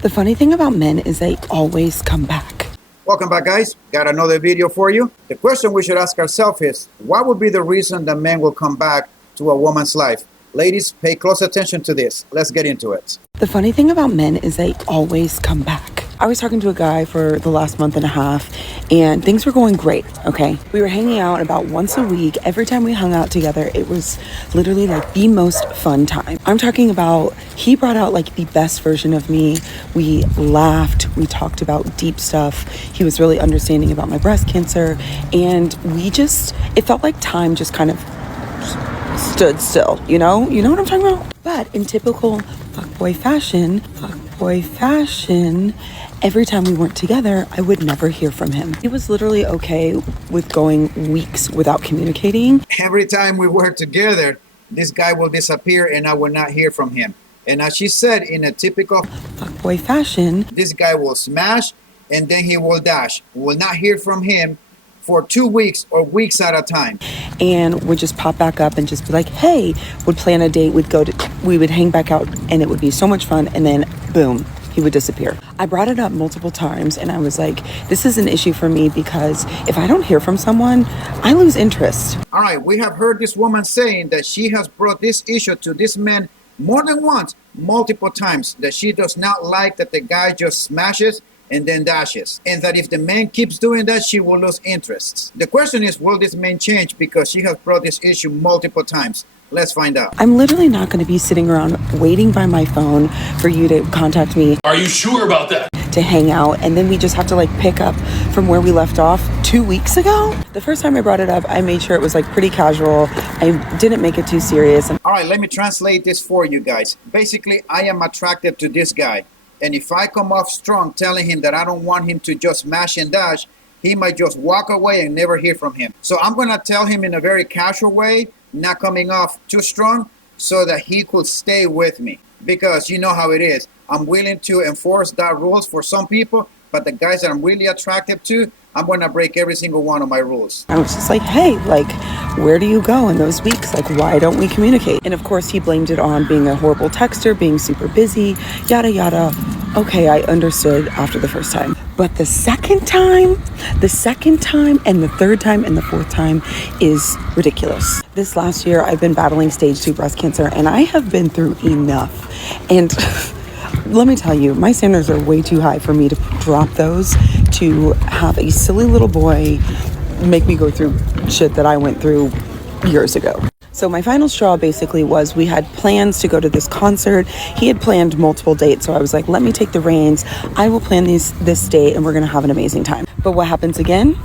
The funny thing about men is they always come back. Welcome back, guys. Got another video for you. The question we should ask ourselves is, what would be the reason that men will come back to a woman's life? Ladies, pay close attention to this. Let's get into it. The funny thing about men is they always come back. I was talking to a guy for the last month and a half, and things were going great, okay? We were hanging out about once a week. Every time we hung out together, it was literally like the most fun time. I'm talking about, he brought out like the best version of me. We laughed, we talked about deep stuff. He was really understanding about my breast cancer, and it felt like time just kind of stood still, you know what I'm talking about? But in typical fuckboy fashion, every time we weren't together, I would never hear from him. He was literally okay with going weeks without communicating. Every time we were together, this guy will disappear and I will not hear from him. And as she said, in a typical fuckboy fashion, this guy will smash and then he will dash. We will not hear from him for 2 weeks or weeks at a time. And would just pop back up and just be like, hey, would plan a date, we would hang back out, and it would be so much fun, and then boom, he would disappear. I brought it up multiple times, and I was like, this is an issue for me because if I don't hear from someone, I lose interest. All right, we have heard this woman saying that she has brought this issue to this man more than once, multiple times, that she does not like that the guy just smashes and then dashes, and that if the man keeps doing that, she will lose interest. The question is, will this man change? Because she has brought this issue multiple times. Let's find out. I'm literally not going to be sitting around waiting by my phone for you to contact me. Are you sure about that? To hang out, and then we just have to like pick up from where we left off 2 weeks ago. The first time I brought it up, I made sure it was like pretty casual. I didn't make it too serious. All right, let me translate this for you guys. Basically, I am attracted to this guy. And if I come off strong telling him that I don't want him to just smash and dash, he might just walk away and never hear from him. So I'm going to tell him in a very casual way, not coming off too strong, so that he could stay with me. Because you know how it is. I'm willing to enforce that rules for some people, but the guys that I'm really attracted to, I'm going to break every single one of my rules. I was just like, hey, like, where do you go in those weeks? Like, why don't we communicate? And of course, he blamed it on being a horrible texter, being super busy, yada, yada. Okay, I understood after the first time. But the second time, and the third time, and the fourth time is ridiculous. This last year, I've been battling stage 2 breast cancer, and I have been through enough. And let me tell you, my standards are way too high for me to drop those to have a silly little boy make me go through shit that I went through years ago. So my final straw basically was we had plans to go to this concert. He had planned multiple dates. So I was like, let me take the reins. I will plan this date and we're going to have an amazing time. But what happens again?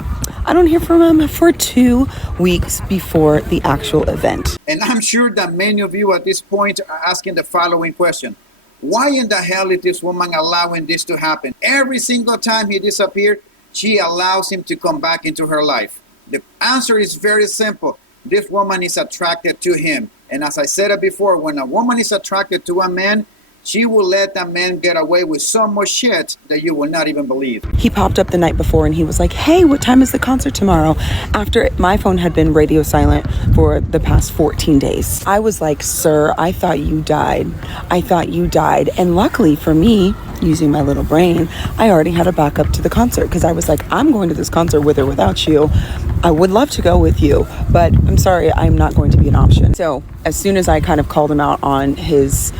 I don't hear from him for 2 weeks before the actual event. And I'm sure that many of you at this point are asking the following question. Why in the hell is this woman allowing this to happen? Every single time he disappeared, she allows him to come back into her life. The answer is very simple. This woman is attracted to him. And as I said it before, when a woman is attracted to a man, she will let that man get away with so much shit that you will not even believe. He popped up the night before and he was like, hey, what time is the concert tomorrow? After my phone had been radio silent for the past 14 days. I was like, sir, I thought you died. And luckily for me, using my little brain, I already had a backup to the concert because I was like, I'm going to this concert with or without you. I would love to go with you, but I'm sorry, I'm not going to be an option. So as soon as I kind of called him out on his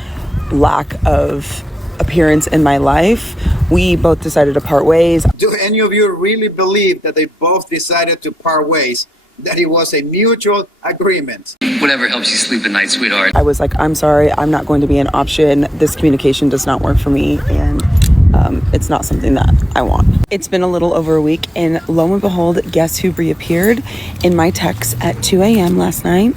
lack of appearance in my life, we both decided to part ways. Do any of you really believe that they both decided to part ways? That it was a mutual agreement? Whatever helps you sleep at night, sweetheart. I was like, I'm sorry, I'm not going to be an option. This communication does not work for me, and it's not something that I want. It's been a little over a week, and lo and behold, guess who reappeared in my text at 2 a.m. last night?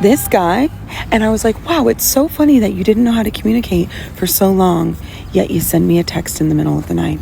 This guy. And I was like, wow, it's so funny that you didn't know how to communicate for so long, yet you send me a text in the middle of the night.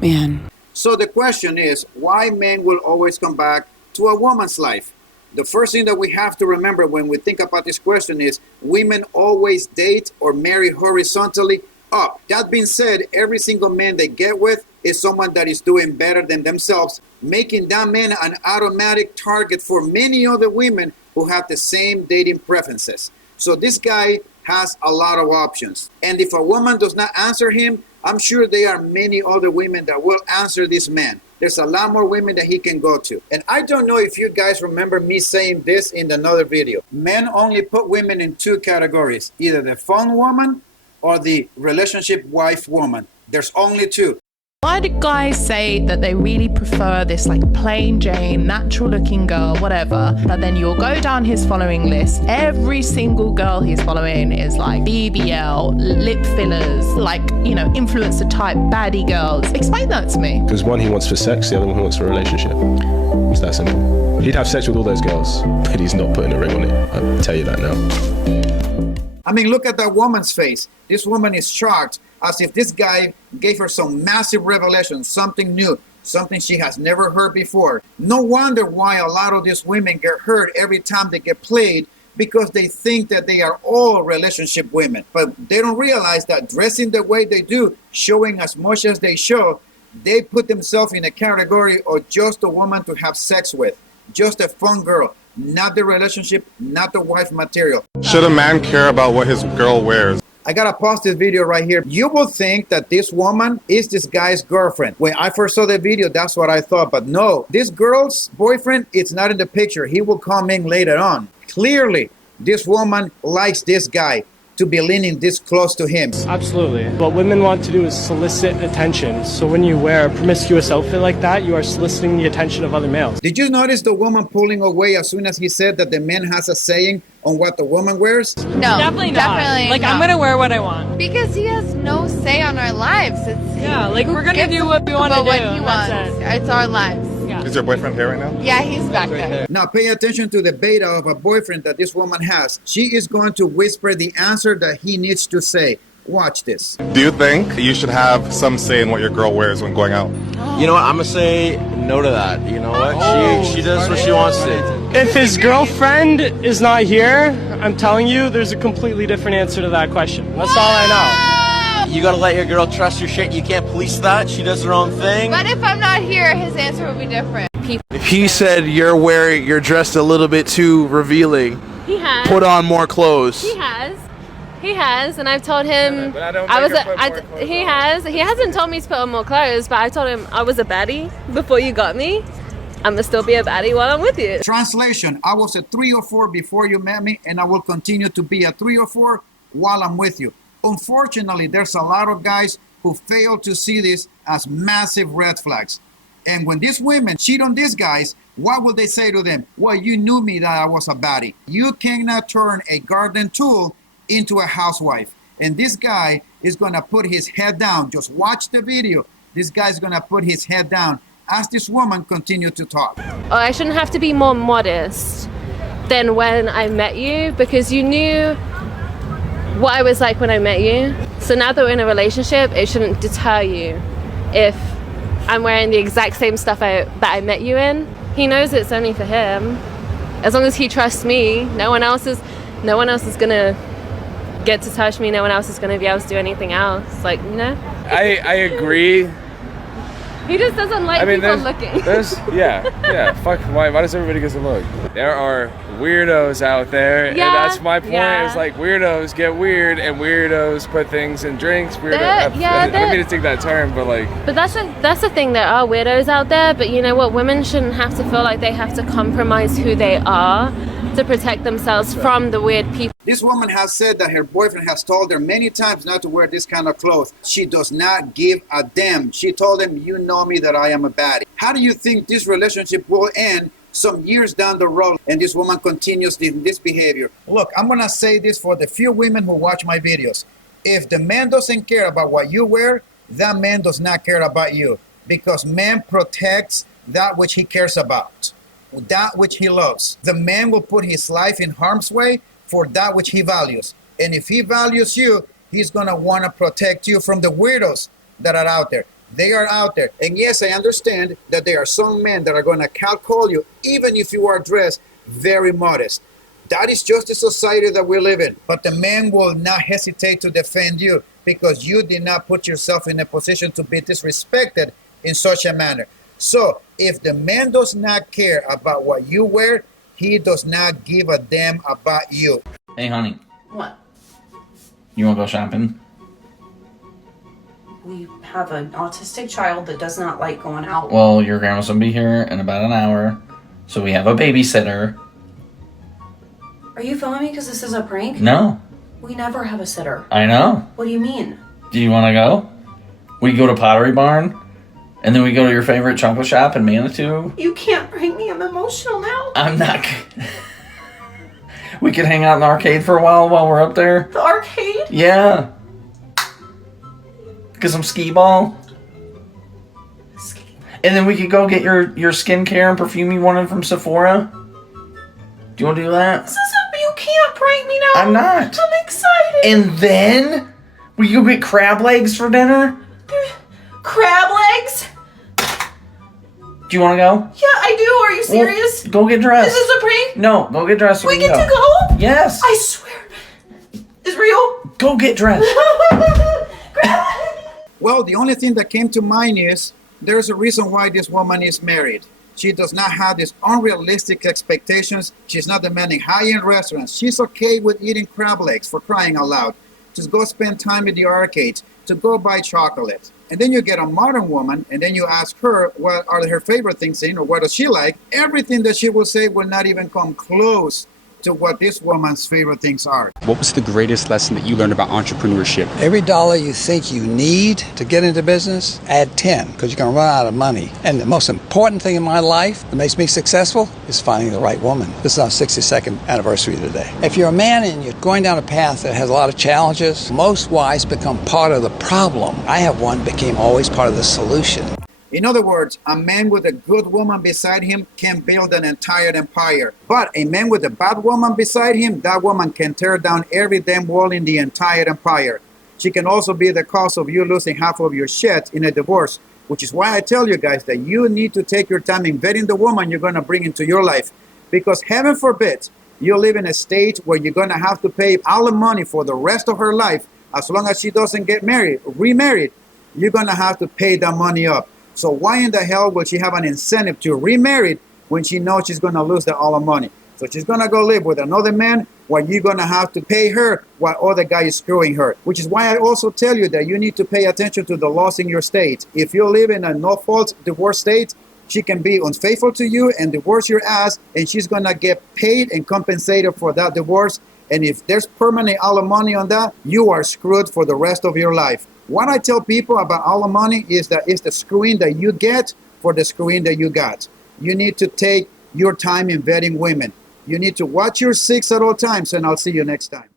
Man. So the question is, why men will always come back to a woman's life? The first thing that we have to remember when we think about this question is women always date or marry horizontally up. That being said, every single man they get with is someone that is doing better than themselves, making that man an automatic target for many other women who have the same dating preferences. So this guy has a lot of options. And if a woman does not answer him, I'm sure there are many other women that will answer this man. There's a lot more women that he can go to. And I don't know if you guys remember me saying this in another video. Men only put women in two categories, either the fun woman or the relationship wife woman. There's only two. Why do guys say that they really prefer this like plain Jane, natural looking girl, whatever, but then you'll go down his following list, every single girl he's following is like BBL, lip fillers, like, you know, influencer type baddie girls. Explain that to me. Because one he wants for sex, the other one he wants for a relationship. It's that simple. He'd have sex with all those girls, but he's not putting a ring on it. I'll tell you that now. I mean, look at that woman's face. This woman is shocked, as if this guy gave her some massive revelation, something new, something she has never heard before. No wonder why a lot of these women get hurt every time they get played, because they think that they are all relationship women. But they don't realize that dressing the way they do, showing as much as they show, they put themselves in a category of just a woman to have sex with, just a fun girl. Not the relationship, not the wife material. Should a man care about what his girl wears? I gotta pause this video right here. You will think that this woman is this guy's girlfriend. When I first saw the video, that's what I thought. But no, this girl's boyfriend, it's not in the picture. He will come in later on. Clearly, this woman likes this guy to be leaning this close to him. Absolutely. What women want to do is solicit attention. So when you wear a promiscuous outfit like that, you are soliciting the attention of other males. Did you notice the woman pulling away as soon as he said that the man has a saying on what the woman wears? No, definitely not. Like, I'm gonna wear what I want. Because he has no say on our lives. Yeah, like we're gonna do what we want to do. What he wants. It's our lives. Yeah. Is your boyfriend here right now? Yeah, he's back there. Now pay attention to the beta of a boyfriend that this woman has. She is going to whisper the answer that he needs to say. Watch this. Do you think you should have some say in what your girl wears when going out? You know what? I'm gonna say no to that. You know what? She does what she wants to. If his girlfriend is not here, I'm telling you, there's a completely different answer to that question. That's all I know. You gotta let your girl trust your shit. You can't police that. She does her own thing. But if I'm not here, his answer would be different. If he said you're dressed a little bit too revealing, He has. put on more clothes. He has, and I've told him he hasn't told me to put on more clothes, but I told him I was a baddie before you got me. I'm gonna still be a baddie while I'm with you. Translation: I was a 3 or 4 before you met me, and I will continue to be a 3 or 4 while I'm with you. Unfortunately, there's a lot of guys who fail to see this as massive red flags. And when these women cheat on these guys, what will they say to them? Well, you knew me that I was a baddie. You cannot turn a garden tool into a housewife. And this guy is gonna put his head down. Just watch the video. This guy's gonna put his head down as this woman continued to talk. Oh, I shouldn't have to be more modest than when I met you, because you knew what I was like when I met you. So now that we're in a relationship, it shouldn't deter you if I'm wearing the exact same stuff that I met you in. He knows it's only for him. As long as he trusts me, no one else is gonna get to touch me. No one else is gonna be able to do anything else. Like, you know. I agree. He just doesn't like people looking. Fuck, why does everybody get to look? There are weirdos out there, and that's my point. It's like weirdos get weird, and weirdos put things in drinks. I don't mean to take that term, but like. But that's the thing. There are weirdos out there, but you know what? Women shouldn't have to feel like they have to compromise who they are to protect themselves from the weird people. This woman has said that her boyfriend has told her many times not to wear this kind of clothes. She does not give a damn. She told him, you know me that I am a baddie. How do you think this relationship will end some years down the road and this woman continues this behavior? Look, I'm gonna say this for the few women who watch my videos. If the man doesn't care about what you wear, that man does not care about you, because man protects that which he cares about, that which he loves. The man will put his life in harm's way for that which he values. And if he values you, he's gonna wanna protect you from the weirdos that are out there. They are out there. And yes, I understand that there are some men that are gonna catcall you, even if you are dressed very modest. That is just the society that we live in. But the man will not hesitate to defend you, because you did not put yourself in a position to be disrespected in such a manner. So if the man does not care about what you wear, he does not give a damn about you. Hey, honey. What? You want to go shopping? We have an autistic child that does not like going out. Well, your grandma's gonna be here in about an hour, so we have a babysitter. Are you filming me because this is a prank? No. We never have a sitter. I know. What do you mean? Do you want to go? We go to Pottery Barn, and then we go to your favorite chocolate shop in Manitou. You can't prank me. I'm emotional now. I'm not. We could hang out in the arcade for a while we're up there. The arcade? Yeah. Get some skee ball. And then we could go get your skincare and perfume you wanted from Sephora. Do you want to do that? You can't prank me now. I'm not. I'm excited. And then we go get crab legs for dinner. Crab legs? Do you want to go? Yeah, I do. Are you serious? Well, go get dressed. Is this a prank? No, go get dressed. So We can get to go? Yes. I swear. It's real. Go get dressed. Well, the only thing that came to mind is there's a reason why this woman is married. She does not have these unrealistic expectations. She's not demanding high-end restaurants. She's okay with eating crab legs, for crying out loud. Just go spend time at the arcades, to go buy chocolate. And then you get a modern woman, and then you ask her what are her favorite things in, or what does she like. Everything that she will say will not even come close to what this woman's favorite things are. What was the greatest lesson that you learned about entrepreneurship? Every dollar you think you need to get into business, add 10, because you're going to run out of money. And the most important thing in my life that makes me successful is finding the right woman. This is our 62nd anniversary today. If you're a man and you're going down a path that has a lot of challenges, most wives become part of the problem. I have one became always part of the solution. In other words, a man with a good woman beside him can build an entire empire. But a man with a bad woman beside him, that woman can tear down every damn wall in the entire empire. She can also be the cause of you losing half of your shit in a divorce, which is why I tell you guys that you need to take your time in vetting the woman you're going to bring into your life. Because heaven forbid, you live in a state where you're going to have to pay alimony for the rest of her life. As long as she doesn't get married, remarried, you're going to have to pay that money up. So why in the hell will she have an incentive to remarry when she knows she's going to lose all the money? So she's going to go live with another man while you're going to have to pay her while other guy is screwing her. Which is why I also tell you that you need to pay attention to the laws in your state. If you live in a no-fault divorce state, she can be unfaithful to you and divorce your ass, and she's going to get paid and compensated for that divorce. And if there's permanent alimony on that, you are screwed for the rest of your life. What I tell people about alimony is that it's the screwing that you get for the screwing that you got. You need to take your time in vetting women. You need to watch your six at all times, and I'll see you next time.